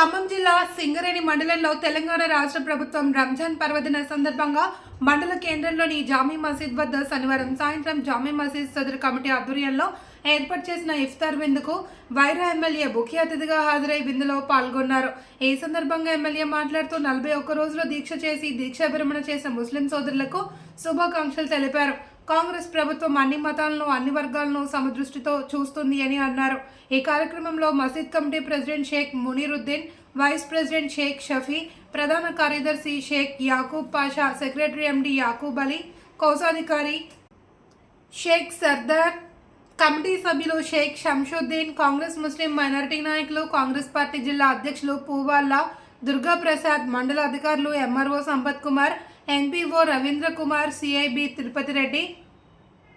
ఖమ్మం జిల్లా సింగరేణి మండలంలో తెలంగాణ రాష్ట్ర ప్రభుత్వం రంజాన్ పర్వదిన సందర్భంగా మండల కేంద్రంలోని జామీ మసీద్ వద్ద శనివారం సాయంత్రం జామీ మసీద్ సదరు కమిటీ ఆధ్వర్యంలో ఏర్పాటు చేసిన ఇఫ్తార్ విందుకు వైరా ఎమ్మెల్యే ముఖ్య అతిథిగా హాజరై విందులో పాల్గొన్నారు. ఈ సందర్భంగా ఎమ్మెల్యే మాట్లాడుతూ నలభై ఒక్క రోజులు దీక్ష చేసి దీక్ష విరమణ చేసిన ముస్లిం సోదరులకు శుభాకాంక్షలు తెలిపారు. కాంగ్రెస్ ప్రభుత్వం అన్ని మతాలను అన్ని వర్గాలను సమదృష్టితో చూస్తుంది అని అన్నారు. ఈ కార్యక్రమంలో మసీద్ committee president Sheikh Muneeruddin vice president Sheikh Shafi ప్రధాన కార్యదర్శి షేక్ యాకూబ్ పాషా సెక్రటరీ ఎండి యాకూబ్ అలీ కోశాధికారి షేక్ సర్దార్ కమిటీ సభ్యులు షేక్ షంషుద్దీన్ కాంగ్రెస్ ముస్లిం మైనారిటీ నాయకులు కాంగ్రెస్ పార్టీ జిల్లా అధ్యక్షులు పూవాల్లా దుర్గాప్రసాద్ మండల అధికారులు MRO Sampath Kumar NPO Ravindra Kumar CIB Tirupathi Reddy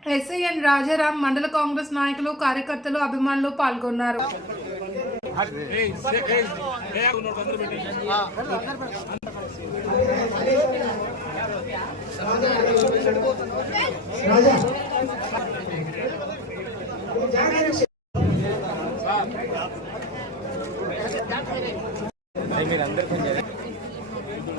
SIN Rajaram మండల కాంగ్రెస్ నాయకులు కార్యకర్తలు అభిమానులు పాల్గొన్నారు. lakatunto,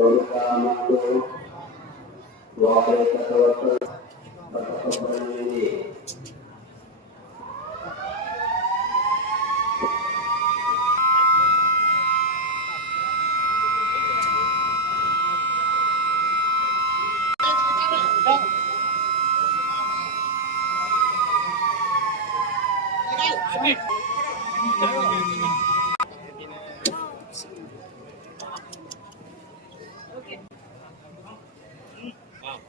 وبركاته وبركاته Okay. Wow.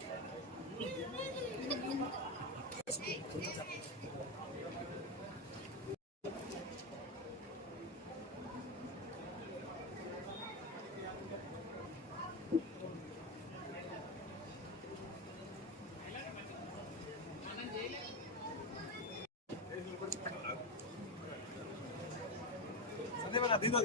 latino.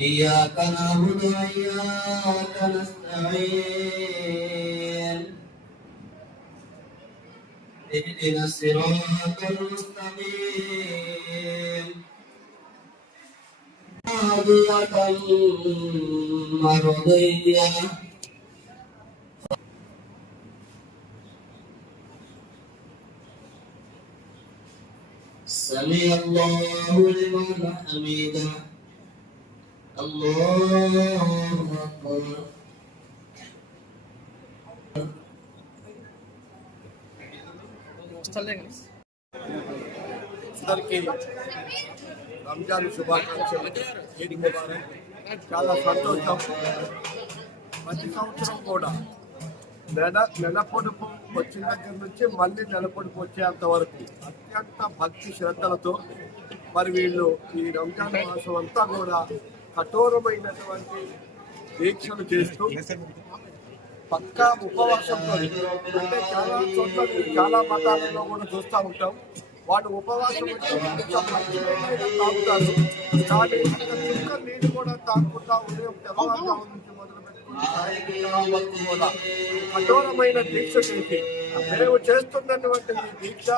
إياك نعبد وإياك نستعين اهدنا الصراط المستقيم هادية مرضية سمع الله لمن حمده الله أكبر అందరికీ రంజాన్ శుభాకాంక్షలు ఈద్ ముబారక్ చాలా సంతోషం ప్రతి సంవత్సరం కూడా నెల నెలపొడుపు వచ్చిన దగ్గర నుంచి మళ్ళీ నెలపొడుపు వచ్చేంత వరకు అత్యంత భక్తి శ్రద్ధలతో మరి వీళ్ళు ఈ రంజాన్ మాసం అంతా కూడా కఠోరమైనటువంటి దీక్షలు చేస్తూ పక్కా ఉపవాసంతో అంటే చాలా చోట్ల చాలా మతాలలో కూడా చూస్తూ ఉంటాం. వాళ్ళు ఉపవాసం తాగుతారు. కానీ నీళ్ళు కూడా తాగకుండా ఉదయం తెల్లవారుజాము కఠోరమైన దీక్ష చేసి మేము చేస్తున్నటువంటి ఈ దీక్ష.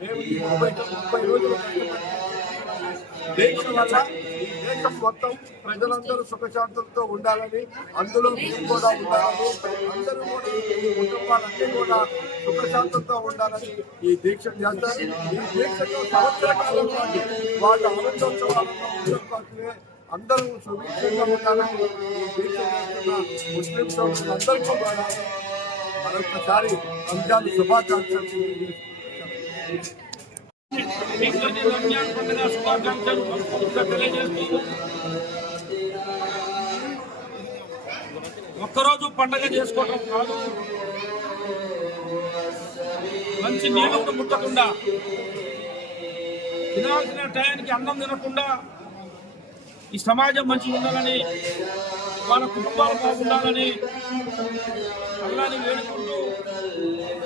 మేము ముప్పై ముప్పై రోజులు దీక్ష వల్ల ఈ దేశం మొత్తం ప్రజలందరూ సుఖశాంతులతో ఉండాలని అందులో మేము కూడా ఉండాలని అందరూ కూడా ఈ కుటుంబాలన్నీ కూడా సుఖశాంతులతో ఉండాలని ఈ దీక్ష చేస్తారు. ఈ దీక్షతో సంవత్సర కాలం పాటు వాళ్ళ ఆనందోత్సవాలను ఉండడం అందరూ సుభిక్షంగా ఉండాలని ఈ దీక్ష చేస్తున్న ముస్లిం సోదరులందరికీ కూడా మరొకసారి రంజాన్ శుభాకాంక్షలు ఒక్కరోజు పండగ చేసుకోవడం కాదు. మంచి నీళ్ళు ముట్టకుండా తినాల్సిన టయానికి అన్నం తినకుండా ఈ సమాజం మంచిగా ఉండాలని వాళ్ళ కుటుంబాలు బాగుండాలని అల్లాని వేడుకుంటూ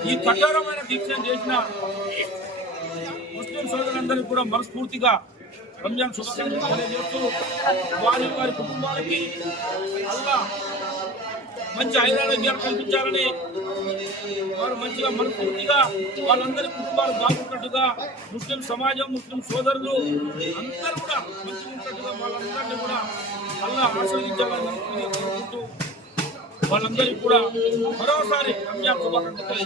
ఈ కఠోరమైన దీక్షను చేసిన ముస్లిం సోదరులందరికీ కూడా మనస్ఫూర్తిగా రంజాన్ శుభాకాంక్షలు తెలియజేస్తూ వారి వారి కుటుంబాలకి అల్లా మంచి ఐరారోగ్యాలు కల్పించాలని వారు మంచిగా మనస్ఫూర్తిగా వాళ్ళందరి కుటుంబాలు బాగున్నట్టుగా ముస్లిం సమాజం ముస్లిం సోదరులు అందరూ కూడా మంచిగా ఉన్నట్టుగా వాళ్ళందరినీ కూడా అల్లా ఆస్వాదించాలని కోరుకుంటూ వాళ్ళందరికీ కూడా మరోసారి రంజాన్ శుభాకాంక్షలు